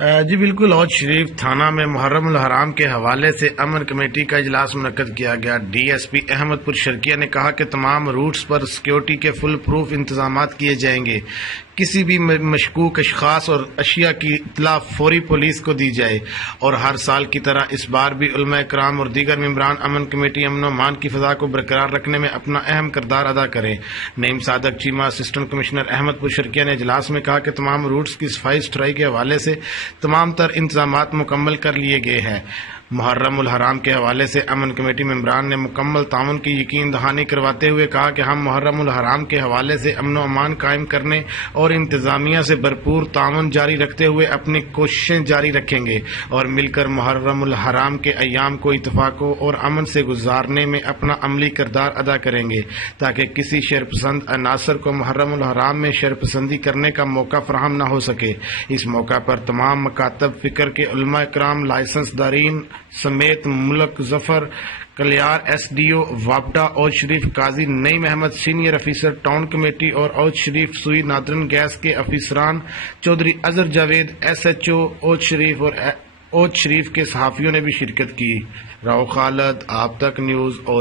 جی بالکل، اوچھ شریف تھانہ میں محرم الحرام کے حوالے سے امن کمیٹی کا اجلاس منعقد کیا گیا۔ ڈی ایس پی احمد پور شرکیہ نے کہا کہ تمام روٹس پر سیکیورٹی کے فل پروف انتظامات کیے جائیں گے۔ کسی بھی مشکوک اشخاص اور اشیاء کی اطلاع فوری پولیس کو دی جائے، اور ہر سال کی طرح اس بار بھی علماء کرام اور دیگر ممبران امن کمیٹی امن و امان کی فضا کو برقرار رکھنے میں اپنا اہم کردار ادا کریں۔ نعیم صادق چیمہ اسسٹنٹ کمشنر احمد پور شرکیہ نے اجلاس میں کہا کہ تمام روٹس کی صفائی ستھرائی کے حوالے سے تمام تر انتظامات مکمل کر لیے گئے ہیں۔ محرم الحرام کے حوالے سے امن کمیٹی ممبران نے مکمل تعاون کی یقین دہانی کرواتے ہوئے کہا کہ ہم محرم الحرام کے حوالے سے امن و امان قائم کرنے اور انتظامیہ سے بھرپور تعاون جاری رکھتے ہوئے اپنی کوششیں جاری رکھیں گے اور مل کر محرم الحرام کے ایام کو اتفاق اور امن سے گزارنے میں اپنا عملی کردار ادا کریں گے، تاکہ کسی شرپسند عناصر کو محرم الحرام میں شرپسندی کرنے کا موقع فراہم نہ ہو سکے۔ اس موقع پر تمام مکاتب فکر کے علماء کرام، لائسنس دارین سمیت ملک ظفر کلیار S D O وابڈا، Uch Sharif Qazi Naeem Ahmed senior officer town committee اور اوچھ شریف سوئی نادرن گیس کے افیسران، Chaudhry Azhar Javed S H O Uch Sharif اور اوچھ شریف کے صحافیوں نے بھی شرکت کی۔ راؤ خالد، آپ تک نیوز۔ اور